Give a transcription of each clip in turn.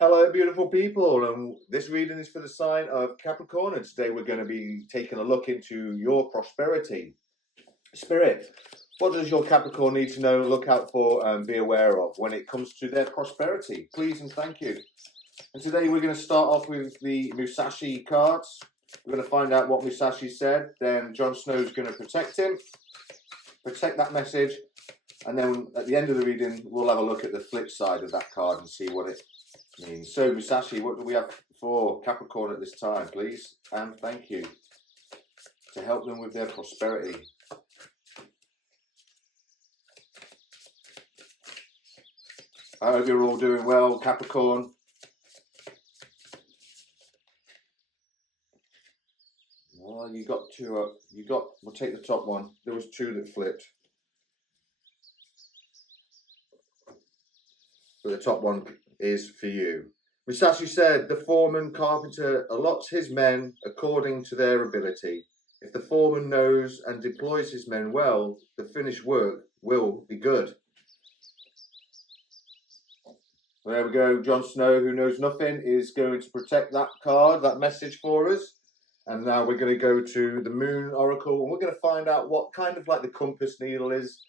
Hello, beautiful people, and this reading is for the sign of Capricorn, and today we're going to be taking a look into your prosperity. Spirit, what does your Capricorn need to know, look out for, and be aware of when it comes to their prosperity? Please and thank you. And today we're going to start off with the Musashi cards. We're going to find out what Musashi said, then Jon Snow's going to protect him, protect that message, and then at the end of the reading we'll have a look at the flip side of that card and see what it means. So Musashi, what do we have for Capricorn at this time, please? And thank you, to help them with their prosperity. I hope you're all doing well, Capricorn. Well, you got two. We'll take the top one. There was two that flipped. But the top one is for you. Musashi said, the foreman carpenter allots his men according to their ability. If the foreman knows and deploys his men well, the finished work will be good. There we go. Jon Snow, who knows nothing, is going to protect that card, that message for us. And now we're going to go to the Moon Oracle, and we're going to find out what kind of like the compass needle is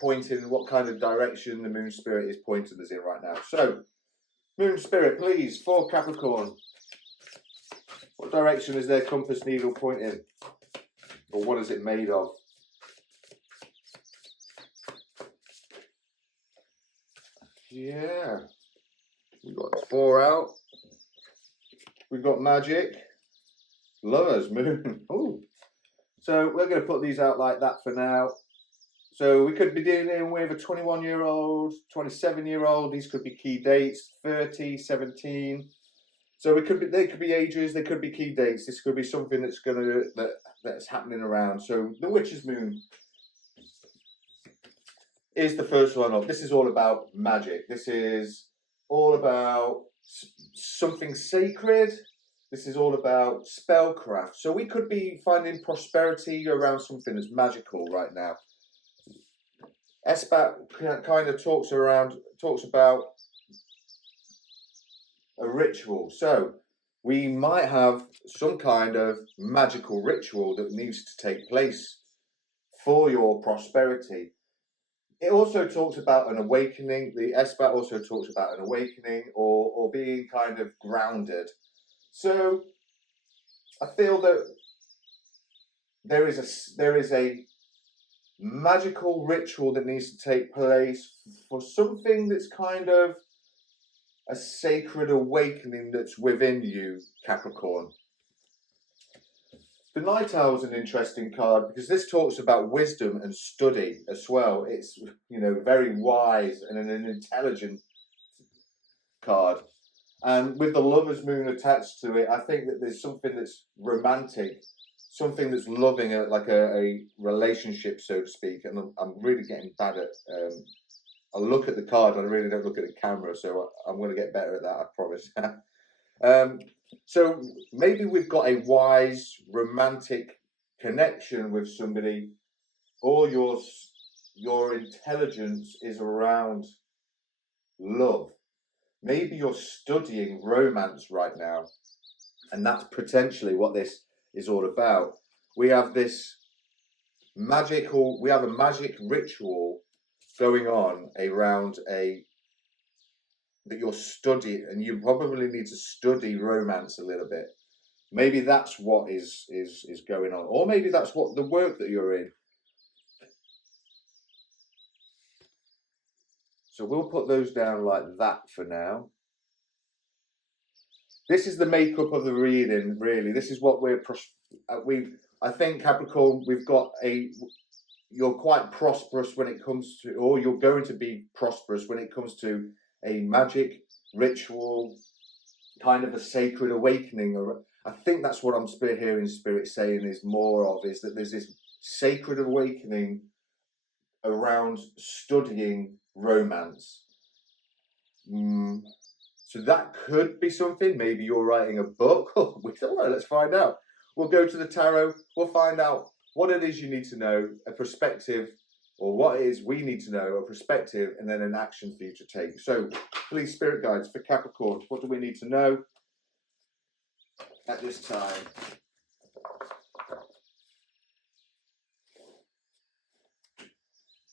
pointing, what kind of direction the Moon Spirit is pointing us in right now. So, Moon Spirit, please, for Capricorn, what direction is their compass needle pointing? Or what is it made of? Yeah. We've got 4 out. We've got magic. Lovers, moon. Ooh. So we're going to put these out like that for now. So we could be dealing with a 21-year-old, 27-year-old. These could be key dates, 30, 17. So we could be, they could be ages, they could be key dates. This could be something that's that's happening around. So the Witch's Moon is the first one up. This is all about magic. This is all about something sacred. This is all about spellcraft. So we could be finding prosperity around something that's magical right now. Esbat kind of talks about a ritual. So we might have some kind of magical ritual that needs to take place for your prosperity. It also talks about an awakening. The Esbat also talks about an awakening or being kind of grounded. So I feel that there is a magical ritual that needs to take place for something that's kind of a sacred awakening that's within you, Capricorn. The Night Owl is an interesting card because this talks about wisdom and study as well. It's, you know, very wise and an intelligent card. And with the Lover's Moon attached to it, I think that there's something that's romantic, something that's loving, like a relationship, so to speak. And I'm really getting bad at, I look at the card, I really don't look at the camera, so I'm going to get better at that, I promise. So maybe we've got a wise, romantic connection with somebody, or your intelligence is around love. Maybe you're studying romance right now, and that's potentially what this is all about. We have this magic ritual going on around that you're studying, and you probably need to study romance a little bit. Maybe that's what is going on, or maybe that's what the work that you're in. So we'll put those down like that for now. This is the makeup of the reading, really. This is what I think, Capricorn, you're quite prosperous when it comes to, or you're going to be prosperous when it comes to a magic ritual, kind of a sacred awakening. I think that's what I'm hearing Spirit saying is more of, is that there's this sacred awakening around studying romance. So that could be something. Maybe you're writing a book. Oh, let's find out. We'll go to the tarot. We'll find out what it is you need to know, a perspective or what it is we need to know, a perspective, and then an action for you to take. So, please, spirit guides, for Capricorn, what do we need to know at this time?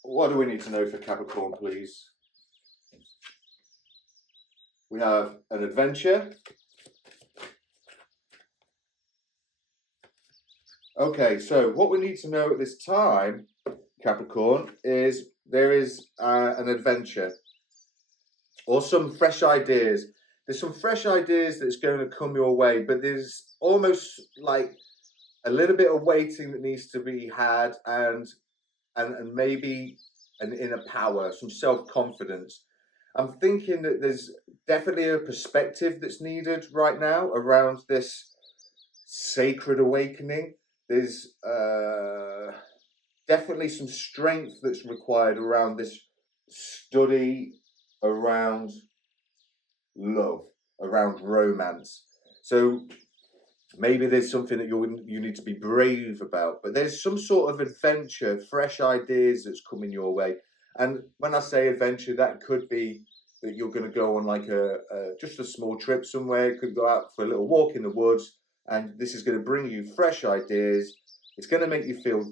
What do we need to know for Capricorn, please? We have an adventure. Okay, so what we need to know at this time, Capricorn, is there is an adventure or some fresh ideas. There's some fresh ideas that's going to come your way, but there's almost like a little bit of waiting that needs to be had, and maybe an inner power, some self-confidence. I'm thinking that there's definitely a perspective that's needed right now around this sacred awakening. There's definitely some strength that's required around this study, around love, around romance. So maybe there's something that you need to be brave about, but there's some sort of adventure, fresh ideas that's coming your way. And when I say adventure, that could be that you're going to go on like just a small trip somewhere. You could go out for a little walk in the woods, and this is going to bring you fresh ideas. It's going to make you feel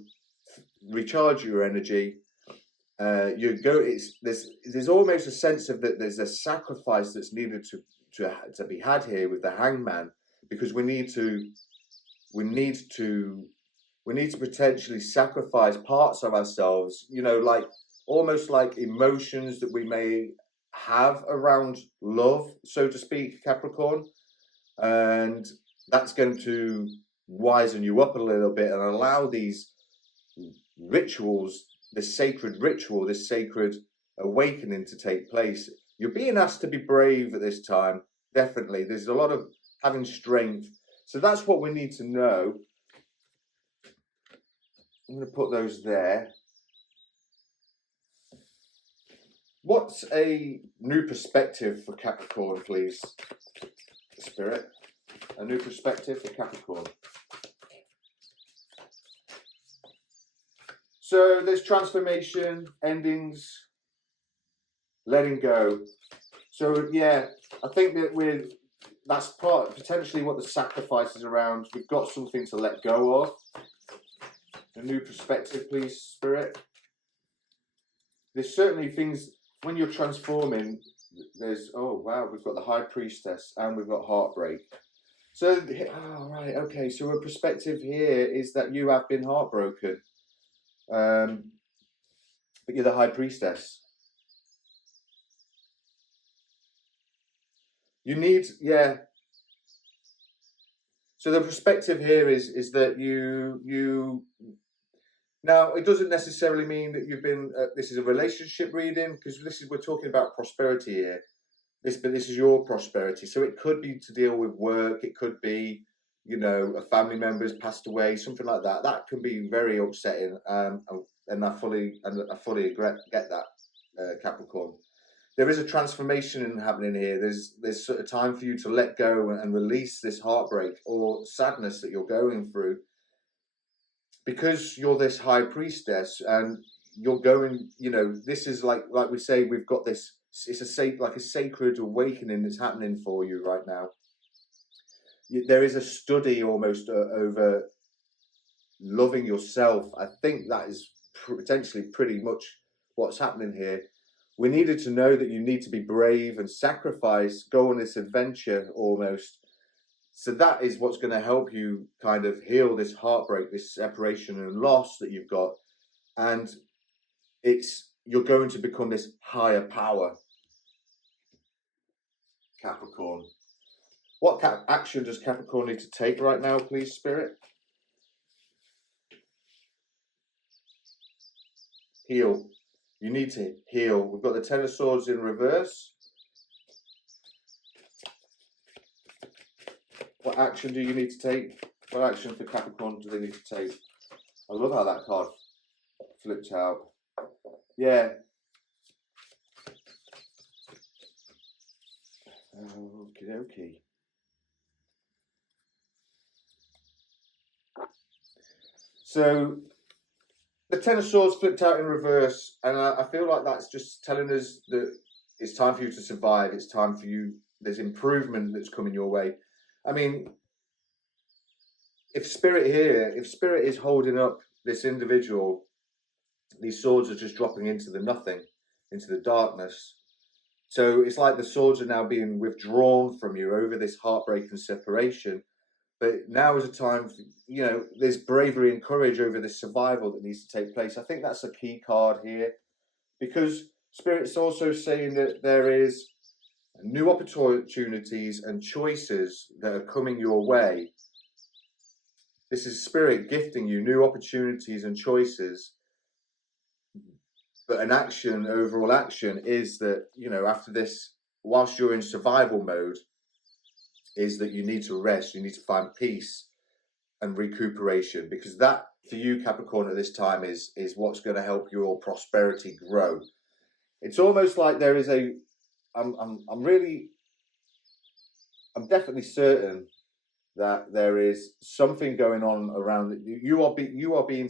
recharge your energy. There's almost a sense of that there's a sacrifice that's needed to be had here with the Hangman, because we need to potentially sacrifice parts of ourselves, like almost like emotions that we may have around love, so to speak, Capricorn. And that's going to wisen you up a little bit and allow these rituals, this sacred ritual, this sacred awakening to take place. You're being asked to be brave at this time, definitely. There's a lot of having strength. So that's what we need to know. I'm going to put those there. What's a new perspective for Capricorn, please, Spirit? A new perspective for Capricorn. So there's transformation, endings, letting go. So yeah, I think that that's potentially what the sacrifice is around. We've got something to let go of. A new perspective, please, Spirit. There's certainly things when you're transforming. Oh wow, we've got the High Priestess and we've got heartbreak. So right, okay. So a perspective here is that you have been heartbroken, but you're the High Priestess. You need, yeah. So the perspective here is that you. Now, it doesn't necessarily mean that you've been. This is a relationship reading, because we're talking about prosperity here. But this is your prosperity. So it could be to deal with work. It could be, a family member has passed away, something like that. That can be very upsetting. And I fully get that, Capricorn. There is a transformation happening here. There's sort of time for you to let go and release this heartbreak or sadness that you're going through, because you're this High Priestess and you're going. This is like we say, we've got this. It's a sacred awakening that's happening for you right now. There is a study almost over loving yourself. I think that is potentially pretty much what's happening here. We needed to know that you need to be brave and sacrifice, go on this adventure almost. So that is what's going to help you kind of heal this heartbreak, this separation and loss that you've got. And you're going to become this higher power, Capricorn. What action does Capricorn need to take right now, please, Spirit? Heal. You need to heal. We've got the Ten of Swords in reverse. What action do you need to take? What action for Capricorn do they need to take? I love how that card flipped out. Yeah. Okie dokie. So The Ten of Swords flipped out in reverse, and I feel like that's just telling us that it's time for you to survive. It's time for you. There's improvement that's coming your way. I mean, if Spirit is holding up this individual, these swords are just dropping into the nothing, into the darkness. So it's like the swords are now being withdrawn from you over this heartbreak and separation. But now is a time for, there's bravery and courage over this survival that needs to take place. I think that's a key card here, because Spirit's also saying that there is new opportunities and choices that are coming your way. This is Spirit gifting you new opportunities and choices. But an action, overall action, is that, after this, whilst you're in survival mode, is that you need to rest, you need to find peace and recuperation, because that, for you, Capricorn, at this time is what's going to help your prosperity grow. It's almost like there is I'm definitely certain that there is something going on around it. You are being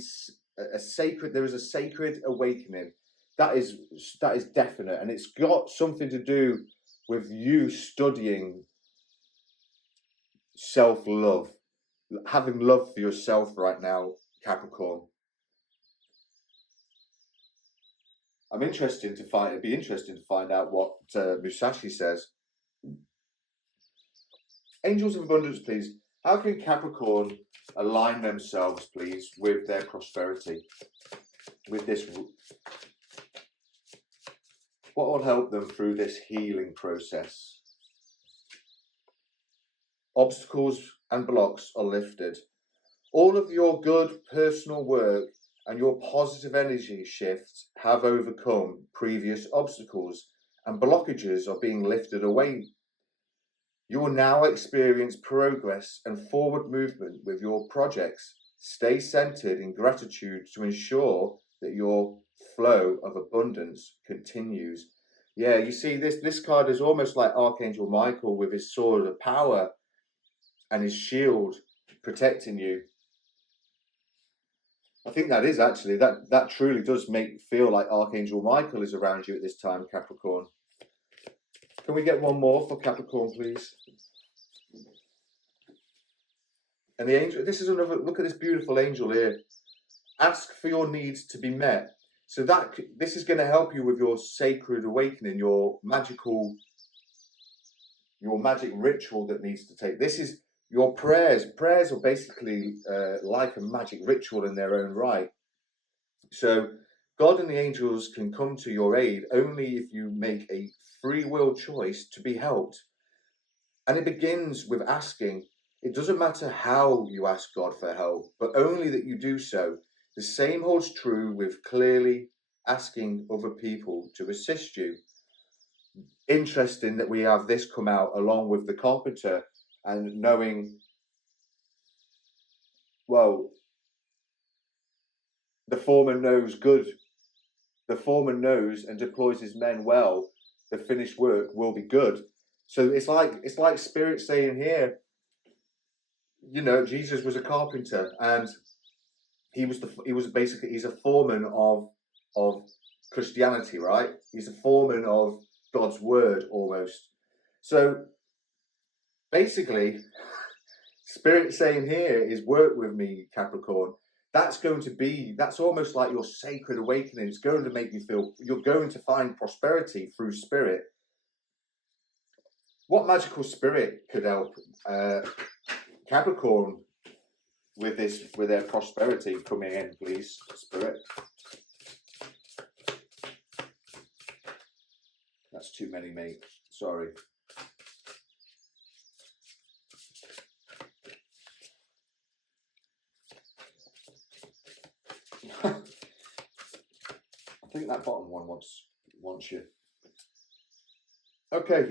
a sacred. There is a sacred awakening. That is definite, and it's got something to do with you studying self-love, having love for yourself right now, Capricorn. It'd be interesting to find out what Musashi says. Angels of Abundance, please. How can Capricorn align themselves, please, with their prosperity? With this, what will help them through this healing process? Obstacles and blocks are lifted. All of your good personal work and your positive energy shifts have overcome previous obstacles, and blockages are being lifted away. You will now experience progress and forward movement with your projects. Stay centered in gratitude to ensure that your flow of abundance continues. Yeah, you see, this card is almost like Archangel Michael with his sword of power and his shield protecting you. I think that is actually, that truly does feel like Archangel Michael is around you at this time, Capricorn. Can we get one more for Capricorn, please? And the angel, this is another, look at this beautiful angel here. Ask for your needs to be met. So this is going to help you with your sacred awakening, your magic ritual that needs to take. This is your prayers. Prayers are basically like a magic ritual in their own right. So God and the angels can come to your aid only if you make a free will choice to be helped. And it begins with asking. It doesn't matter how you ask God for help, but only that you do so. The same holds true with clearly asking other people to assist you. Interesting that we have this come out along with the carpenter, and knowing, well, the foreman knows good. The foreman knows and deploys his men well. The finished work will be good. So it's like Spirit saying here, Jesus was a carpenter, and he's a foreman of Christianity, right? He's a foreman of God's word almost. So basically, Spirit saying here is work with me, Capricorn. That's almost like your sacred awakening. It's going to make you feel you're going to find prosperity through Spirit. What magical spirit could help Capricorn with their prosperity coming in, please, Spirit? That's too many, mate. Sorry. I think that bottom one wants you. Okay,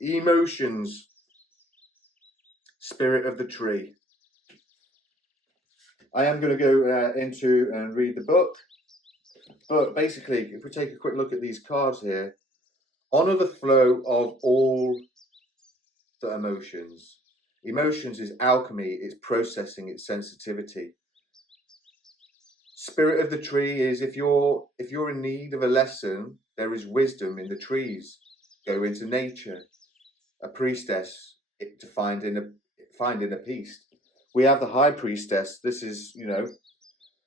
emotions. Spirit of the tree. I am going to go into and read the book, but basically, if we take a quick look at these cards here, honor the flow of all the emotions. Emotions is alchemy, it's processing, it's sensitivity. Spirit of the tree is if you're in need of a lesson, there is wisdom in the trees. Go into nature. A priestess to find inner peace. We have the high priestess. This is,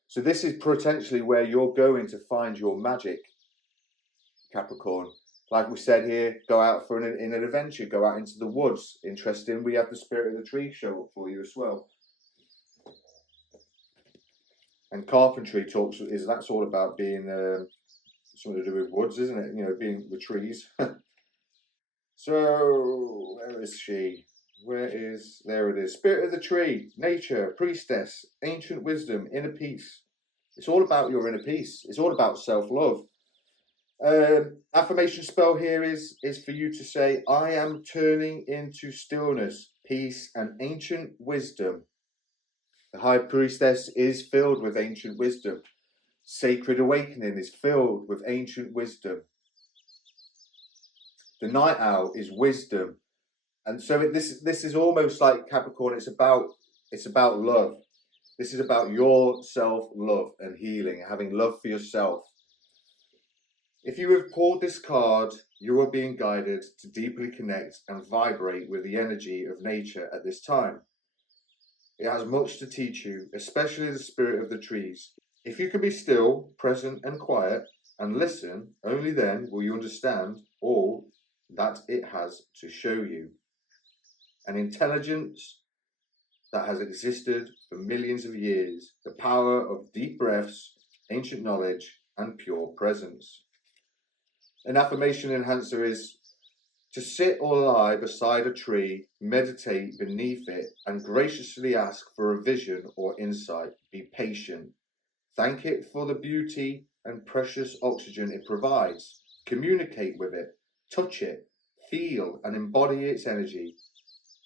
so this is potentially where you're going to find your magic, Capricorn. Like we said here, go out in an adventure, go out into the woods. Interesting, we have the spirit of the tree show up for you as well. And carpentry that's all about being something to do with woods, isn't it? Being with trees. So, where is she? There it is. Spirit of the tree, nature, priestess, ancient wisdom, inner peace. It's all about your inner peace. It's all about self-love. Affirmation spell here is for you to say, I am turning into stillness, peace, and ancient wisdom. The high priestess is filled with ancient wisdom. Sacred awakening is filled with ancient wisdom. The night owl is wisdom. And so this is almost like Capricorn. It's about love. This is about your self-love and healing, having love for yourself. If you have pulled this card, you are being guided to deeply connect and vibrate with the energy of nature at this time. It has much to teach you, especially the spirit of the trees. If you can be still, present and quiet and listen, only then will you understand all that it has to show you. An intelligence that has existed for millions of years, the power of deep breaths, ancient knowledge, and pure presence. An affirmation enhancer is to sit or lie beside a tree, meditate beneath it, and graciously ask for a vision or insight. Be patient. Thank it for the beauty and precious oxygen it provides. Communicate with it, touch it, feel and embody its energy.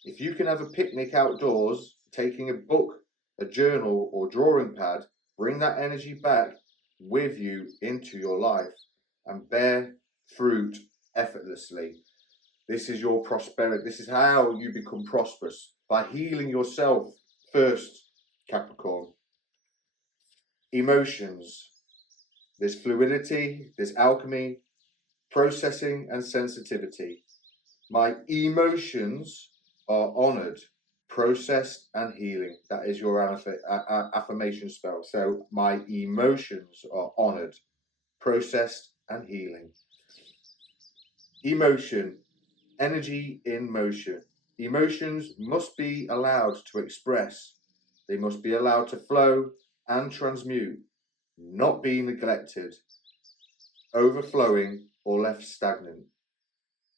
If you can have a picnic outdoors, taking a book, a journal or drawing pad, bring that energy back with you into your life and bear fruit effortlessly. This is your prosperity. This is how you become prosperous, by healing yourself first, Capricorn. Emotions. There's fluidity, there's alchemy, processing and sensitivity. My emotions are honoured, processed and healing. That is your affirmation spell. So my emotions are honoured, processed and healing. Emotion. Energy in motion. Emotions must be allowed to express. They must be allowed to flow and transmute, not be neglected, overflowing or left stagnant.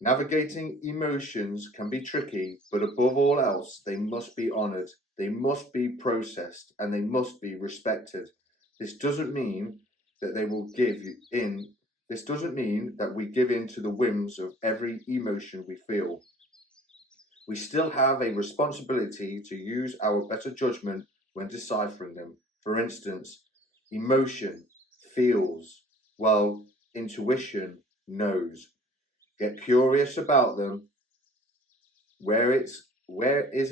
Navigating emotions can be tricky, but above all else, they must be honoured, they must be processed, and they must be respected. This doesn't mean that they will give in. This doesn't mean that we give in to the whims of every emotion we feel. We still have a responsibility to use our better judgment when deciphering them. For instance, emotion feels, while intuition knows. Get curious about them. Where is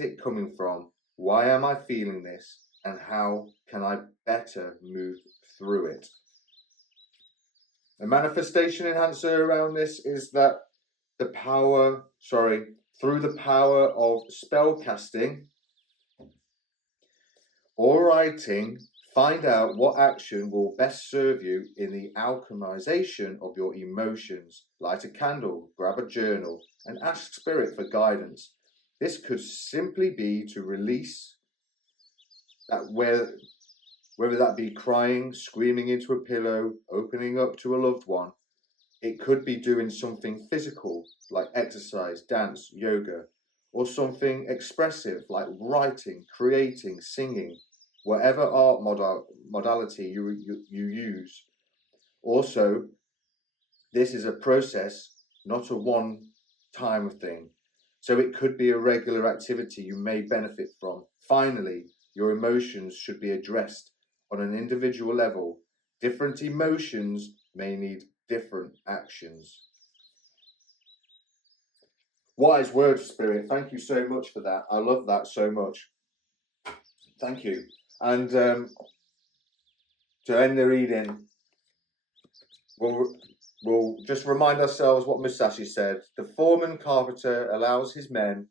it coming from? Why am I feeling this? And how can I better move through it? A manifestation enhancer around this is that through the power of spell casting or writing, find out what action will best serve you in the alchemization of your emotions. Light a candle, grab a journal, and ask Spirit for guidance. This could simply be to release that, whether that be crying, screaming into a pillow, opening up to a loved one. It could be doing something physical, like exercise, dance, yoga, or something expressive, like writing, creating, singing, whatever art modality you use. Also, this is a process, not a one-time thing. So it could be a regular activity you may benefit from. Finally, your emotions should be addressed on an individual level. Different emotions may need different actions. Wise words, Spirit. Thank you so much for that. I love that so much. Thank you. And to end the reading, we'll just remind ourselves what Musashi said. The foreman carpenter allots his men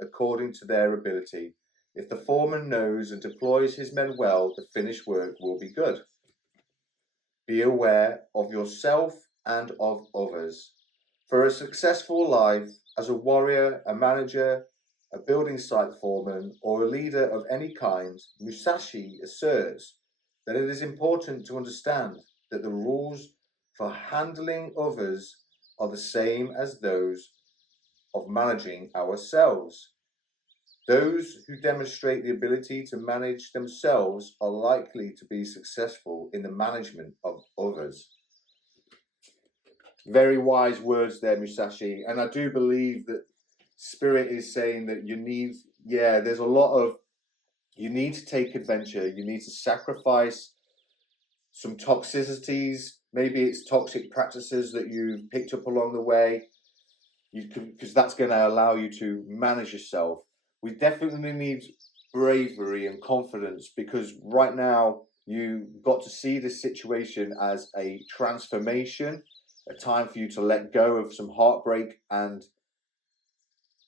according to their ability. If the foreman knows and deploys his men well, the finished work will be good. Be aware of yourself and of others. For a successful life, as a warrior, a manager, a building site foreman, or a leader of any kind, Musashi asserts that it is important to understand that the rules for handling others are the same as those of managing ourselves. Those who demonstrate the ability to manage themselves are likely to be successful in the management of others. Very wise words there, Musashi. And I do believe that Spirit is saying that you need to take adventure. You need to sacrifice some toxicities. Maybe it's toxic practices that you've picked up along the way. Because that's going to allow you to manage yourself. We definitely need bravery and confidence, because right now you got to see this situation as a transformation, a time for you to let go of some heartbreak and,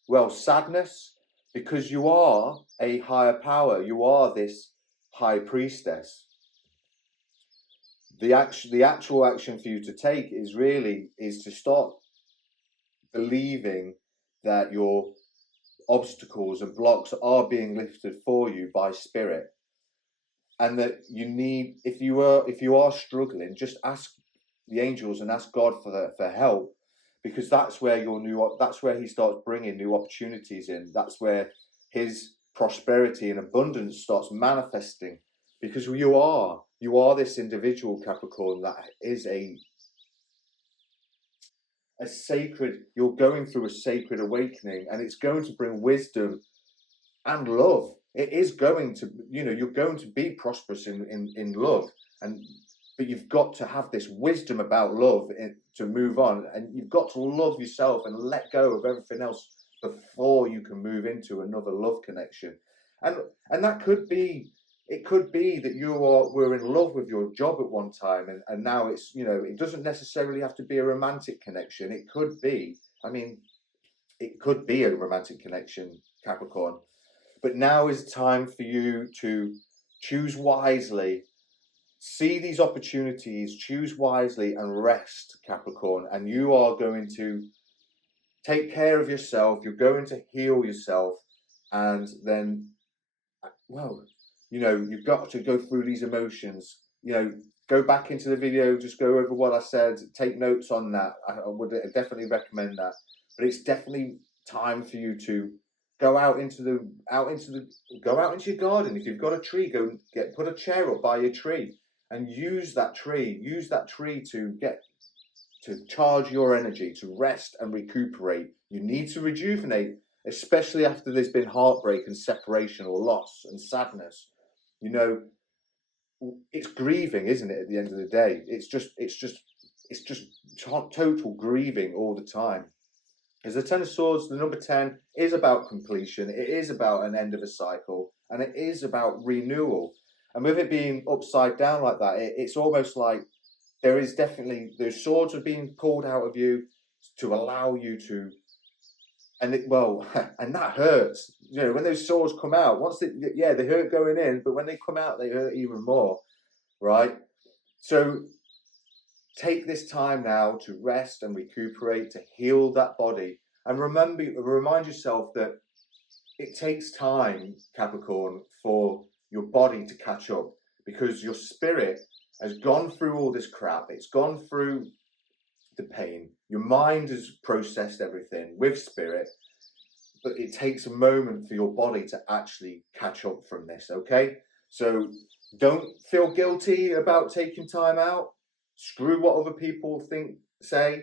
well, sadness, because you are a higher power. You are this high priestess. The actual action for you to take is to start believing that your obstacles and blocks are being lifted for you by Spirit, and that you need, if you are struggling, just ask the angels and ask God for help, because that's where He starts bringing new opportunities in. That's where His prosperity and abundance starts manifesting, because you are this individual, Capricorn, that is a sacred, you're going through a sacred awakening, and it's going to bring wisdom and love. It is going to, you're going to be prosperous in love, but you've got to have this wisdom about love to move on, and you've got to love yourself and let go of everything else before you can move into another love connection. And that could be, it could be that were in love with your job at one time, and now it's, it doesn't necessarily have to be a romantic connection. It could be a romantic connection, Capricorn. But now is time for you to choose wisely, see these opportunities, choose wisely, and rest, Capricorn. And you are going to take care of yourself. You're going to heal yourself, and then, well, you've got to go through these emotions. Go back into the video, just go over what I said, take notes on that. I would definitely recommend that. But it's definitely time for you to go out into your garden. If you've got a tree, put a chair up by your tree and use that tree to charge your energy, to rest and recuperate. You need to rejuvenate, especially after there's been heartbreak and separation or loss and sadness. It's grieving, isn't it? At the end of the day, it's just total grieving all the time. As the Ten of Swords, the number 10 is about completion. It is about an end of a cycle, and it is about renewal. And with it being upside down like that, it's almost like those swords are being pulled out of you to allow you to, and that hurts. When those swords come out, they hurt going in, but when they come out, they hurt even more, right? So take this time now to rest and recuperate, to heal that body, and remind yourself that it takes time, Capricorn, for your body to catch up, because your spirit has gone through all this crap. It's gone through the pain. Your mind has processed everything with Spirit, but it takes a moment for your body to actually catch up from this, okay? So don't feel guilty about taking time out. Screw what other people say.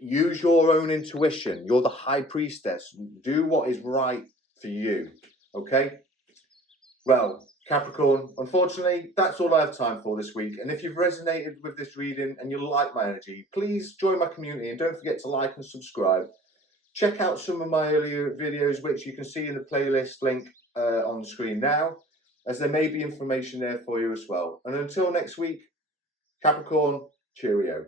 Use your own intuition. You're the high priestess. Do what is right for you, okay? Well, Capricorn, unfortunately, that's all I have time for this week. And if you've resonated with this reading and you like my energy, please join my community and don't forget to like and subscribe. Check out some of my earlier videos, which you can see in the playlist link on the screen now, as there may be information there for you as well. And until next week, Capricorn, cheerio.